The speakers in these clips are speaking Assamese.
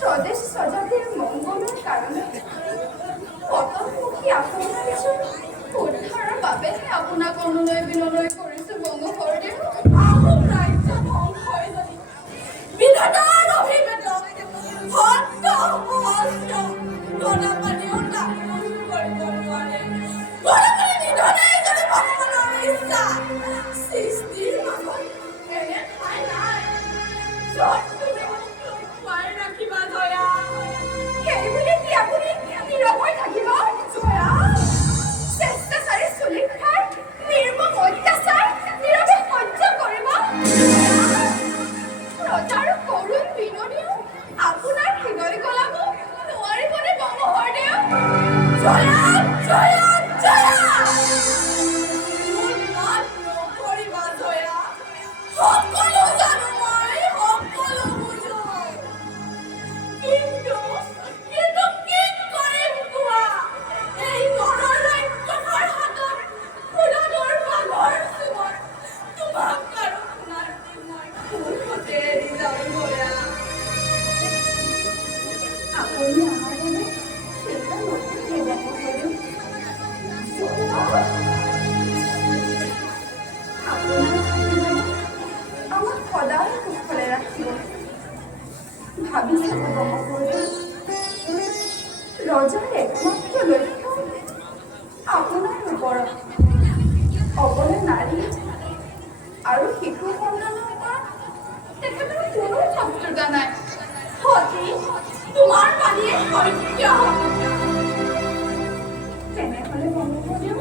স্বদেশ স্বজাতিৰ মঙ্গলেৰ কাৰণে পতনমুখী আপোনাৰ উদ্ধাৰৰ বাবেহে আপোনাক অনুনয় বিনয় কৰিছো বংগকৰ্দেৱ। আহোম ৰাজ্য ধ্বংস হৈ যাব। বিধাতাৰ অভিবেদন ভক্ত মস্ত গণপানীও তাক কৰিব নোৱাৰে। গণপানী নিধনে যদি ভগৱানৰ ইচ্ছা সৃষ্টিৰ মাজত এনে ঠাই নাই য'ত তুমি খুৱাই ৰাখিবা জয়া। সেইবুলি কি আপুনি নীৰৱ হৈ থাকিব জয়া? চেষ্টাচাৰী চুলিত খাই নিৰ্মম অত্যাচাৰ নীৰৱে সহ্য কৰিব? ৰজাৰ কৰুণ বিননীও আপোনাৰ হৃদয় গলাব নোৱাৰিবনে বংগকৰ্দেৱ? জয়া জয়া জয়া মোৰ মাত নকৰিবা জয়া। সকলো জানো মই, সকলো বুজো, কিন্তু কি কৰিম কোৱা? এই নৰৰ ৰাক্ষসৰ হাতত ফুলনৰ বাঘৰ চুমত তোমাক আৰু শুনাৰ মই মূৰ্খতে এৰি যাওঁ জয়া। আপুনি আমাৰ বাবে চিন্তা নকৰিব বংগকৰ্দেৱ। আপোনাৰ আমাক সদায় কুশলে ৰাখিব। ভাবি চাব বংগকৰ্দেৱ, ৰজাৰ একমাত্ৰ লক্ষ্য আপোনাৰ ওপৰত। অবলা নাৰী আৰু শিশু সন্তানৰ ওপৰত তেখেতৰ কোনো শত্ৰুতা নাই। সতী তোমাৰ পানীয়ে সত্য। তেনেহ'লে বংগকৰ্দেৱ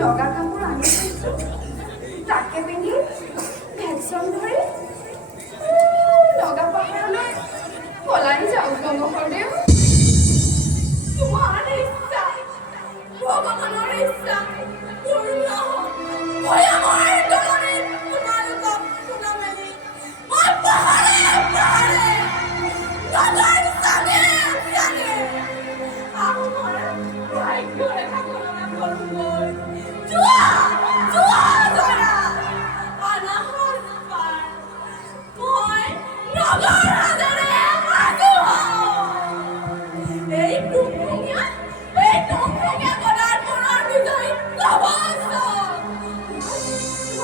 লগা কাপোৰ আনি থৈছো, তাকে পিন্ধি ভেকচন ধৰি লগা পাহাৰলৈ পলাই যাওক বংগকৰ্দেৱ। তোমাৰ ইচ্ছা ভগৱানৰ ইচ্ছা পূৰ্ণ হওক। ভয়ামৰ দলনিত তোমালোকক শুনা মেলি মই পাহাৰে পাহাৰে নগৰ চানে চানে আমাৰ ভাগ্যৰেখা গণনা কৰোঁগৈ। যোৱা যোৱা জয়া, অনাহত পাৰ মই নগৰ ৰাজেৰে সাজু হওঁ। এই দুখমীয়া পদাৰ্থৰ বিজয়ী কবচ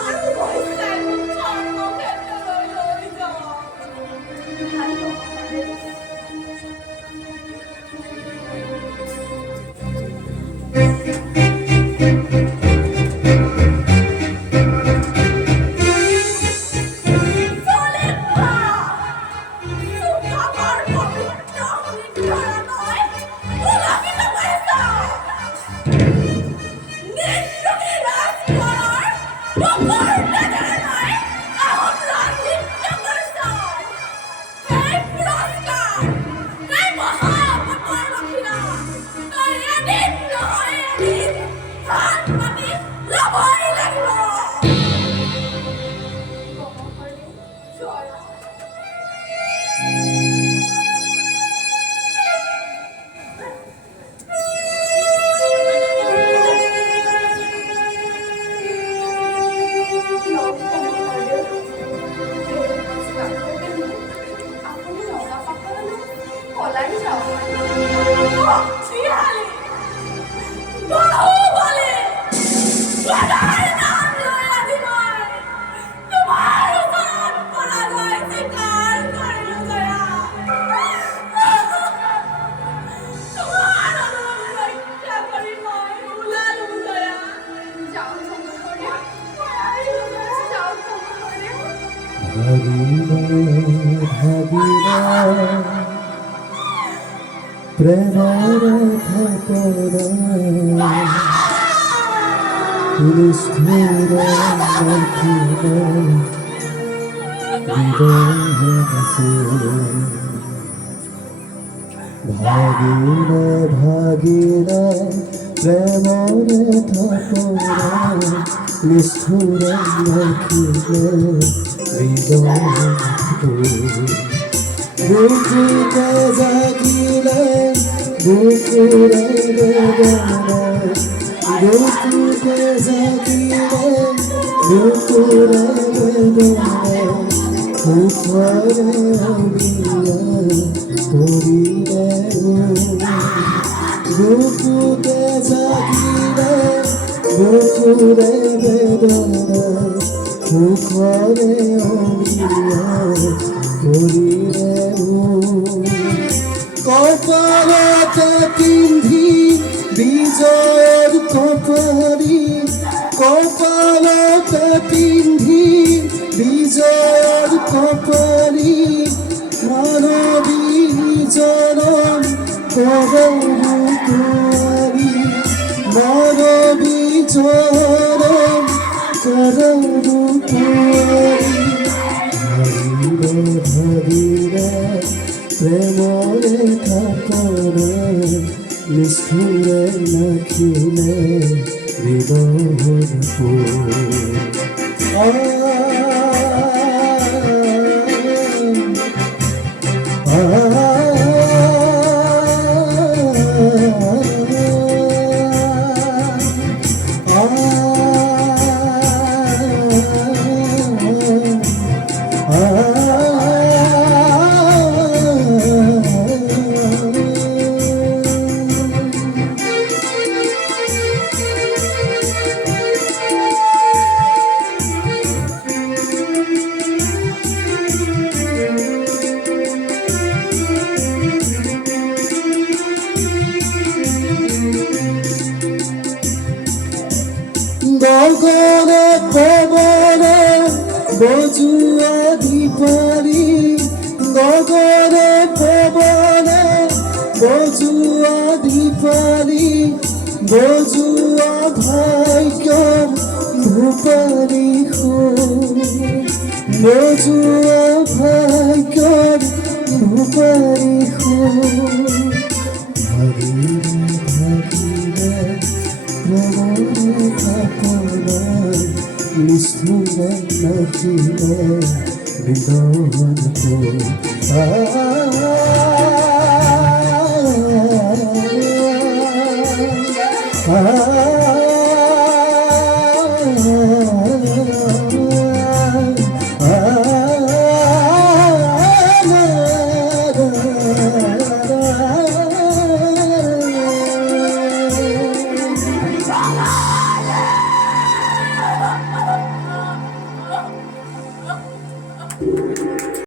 আৰু বৈশ্যাই কৰ্মক্ষেত্ৰলৈ লৈ যাওক। প্রেমের ঘটনা নিষ্ঠুর ভাগিনা ভাগিনা প্রেমের ঘটনা নিষ্ঠুর বুকুতে জাগিলে বুকুরে বেদনা, বুকুতে জাগিলে বুকুরে বেদনা, উপরে অবিয়া করিলে বুকুতে জাগিলে বুকুরে বেদনা মুখরে অমিয়া করিলে কপালতে পিন্ধি বিজয়ের কপালি কপালতে পিন্ধি বিজয়ের কপালি মানবী জনম করুণারি মানবী জনম করুণারি ধরিলে প্রেমরে থাপরে নিষ্ঠুরে নাখিলে হৃদয় গগনে পবনে বজুয়া দীপারি গগনে পবনে বজুয়া দীপারি বজুয়া ভাগ্যর ভূপারি বজুয়া ভাগ্যর ভূপারি নিষ্ঠুরে নাচিলে হৃদয়